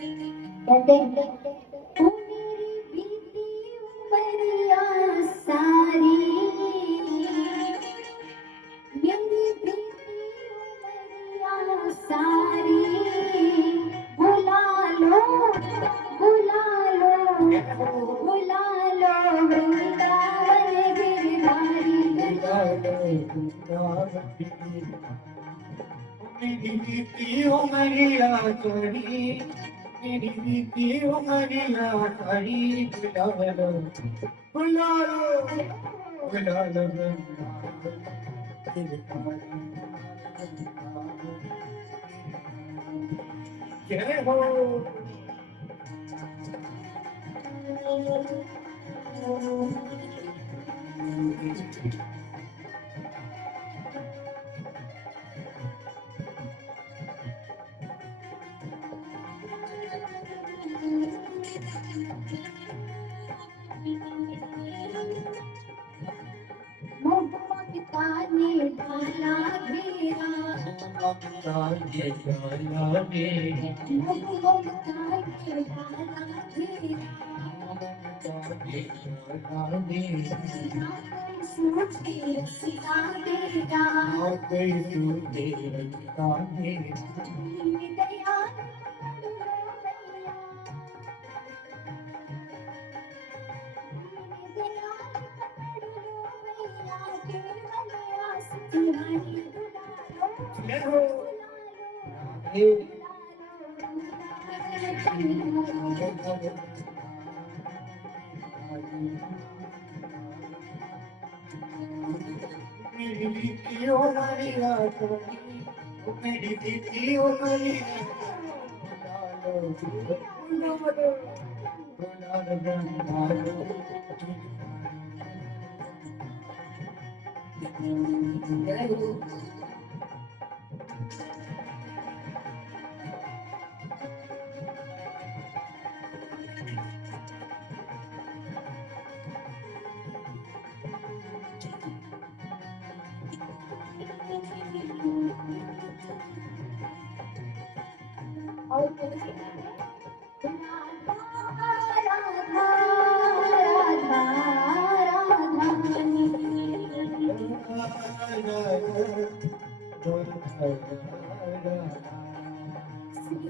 कहते ओ मेरी बीती उमरिया सारी, मेरी बीती उमरिया सारी, बुला लो बुला लो बुला लो वृंदावन गिरधारी, बुला लो वृंदावन गिरधारी। मेरी बीती उमरिया सारी, मेरी बीती उमरिया सारी, बुला लो बुला लो बुला लो वृंदावन गिरधारी। जय हो ममता ने डाला घेरा, ममता ने डाला घेरा, ममता ने डाला घेरा, ममता ने डाला घेरा। ना कोई सूझे रसिया मेरा, ना कोई सूझे रसिया मेरा। दीन दयाल पड़ो मैया, दीन दयाल पड़ो मैया, केवल आस तुम्हारी दुलारो, बुला लो बुला लो। मेरी बीती उमरिया सारी, मेरी बीती उमरिया सारी, बुला लो बुला लो बुला लो। जय हो और राधा राधा राधा राधानी, श्री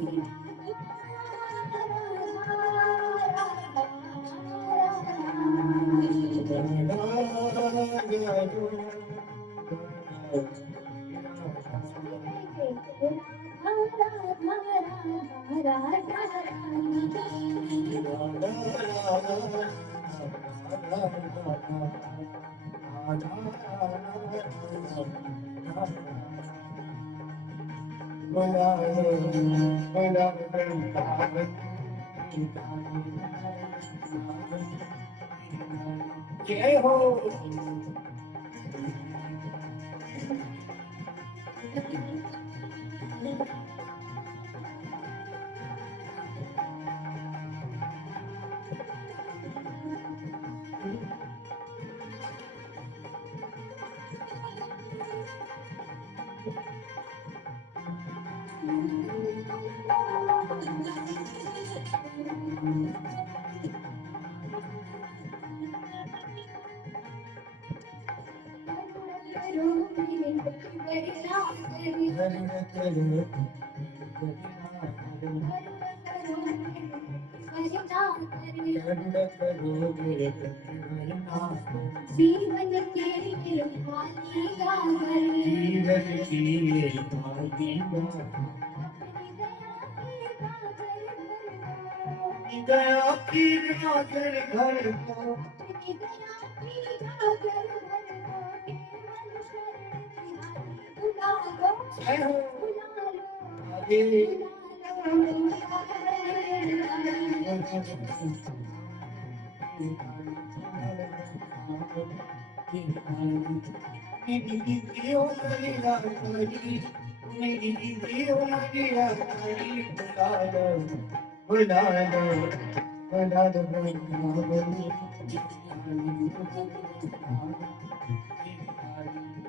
जय हो जीवन के खाली गागर, जीवन की खाली दया की गागर घर को, दया की गागर घर को, केवल शरण तुम्हारी बुला लो, बुला लो आगे मेरी दीदियों मेरा सारी, मेरी दीदियों मेरा सारी, बुला लो बुला लो बुला लो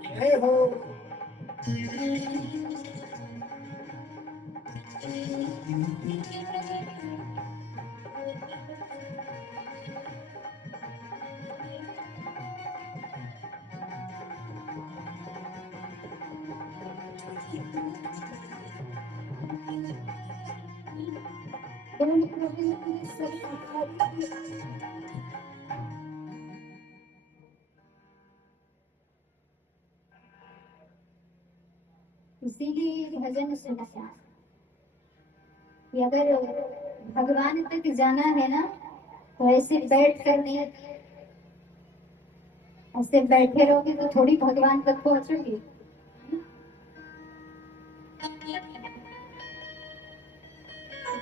जय हो इसीलिए भजन सुनना कि अगर भगवान तक जाना है ना तो ऐसे बैठ कर नहीं, ऐसे बैठे रहोगे तो थोड़ी भगवान तक पहुंचोगे।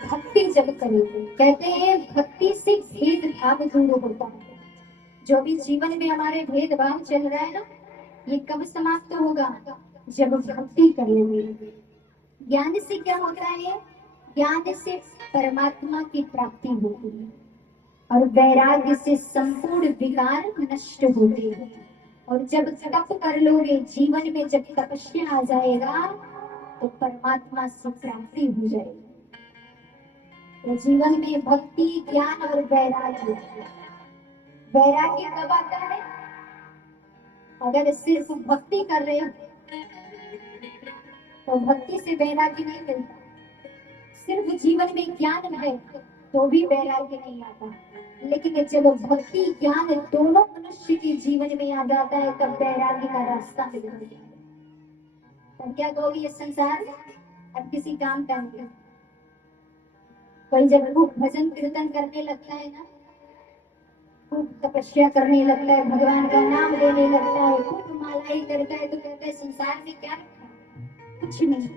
भक्ति जब करोगे, कहते हैं भक्ति से भेद भाव दूर होता है। जो भी जीवन में हमारे भेदभाव चल रहा है ना, ये कब समाप्त होगा? जब भक्ति करेंगे। ज्ञान से क्या होता है? ज्ञान से परमात्मा की प्राप्ति होती है और वैराग्य से संपूर्ण विकार नष्ट होते हैं। और जब तप कर लोगे, जीवन में जब तपस्या आ जाएगा तो परमात्मा से प्राप्ति हो जाएगी। तो जीवन में भक्ति, ज्ञान और वैराग्य, वैराग्य कब आता है? अगर सिर्फ भक्ति कर रहे हो तो भक्ति से वैराग्य नहीं मिलता। सिर्फ जीवन में ज्ञान है तो भी वैराग्य नहीं आता। लेकिन जब भक्ति ज्ञान दोनों मनुष्य के जीवन में आ जाता है तब वैराग्य का रास्ता मिल जाता है। और क्या कहोगे, ये संसार अब किसी काम का नहीं। कोई जब खूब भजन कीर्तन करने लगता है ना, खूब तपस्या करने लगता है, भगवान का नाम लेने लगता है, खूब मालाएं करता है, तो कहते हैं संसार में क्या रखा? कुछ नहीं।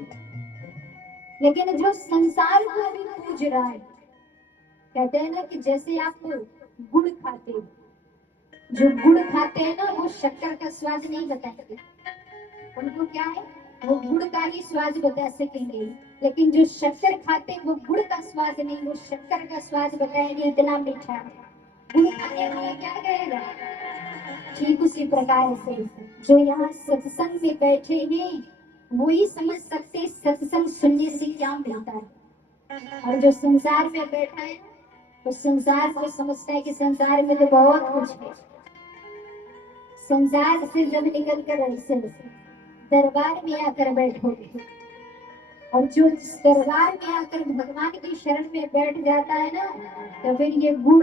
लेकिन जो संसार को अभी पूज रहा है, कहते हैं ना कि जैसे आप गुड़ खाते हो, जो गुड़ खाते हैं ना वो शक्कर का स्वाद नहीं बताते। उनको क्या है, वो गुड़ का ही स्वाद बता सकेंगे। लेकिन जो शक्कर खाते हैं वो गुड़ का स्वाद नहीं, वो शक्कर का स्वाद बताएंगे, इतना मीठा। गुड़ खाने वाला क्या कहेगा? ठीक उसी प्रकार से जो यहाँ सत्संग में बैठे हैं वो ही समझ सकते सत्संग सुनने से क्या मिलता है। और जो संसार में बैठा है तो संसार को समझता है कि संसार में तो बहुत कुछ है। संसार से जब निकल कर ऐसे दरबार में आकर बैठोगे, और जो दरबार में आकर भगवान की शरण में बैठ जाता है ना, तो फिर ये गुण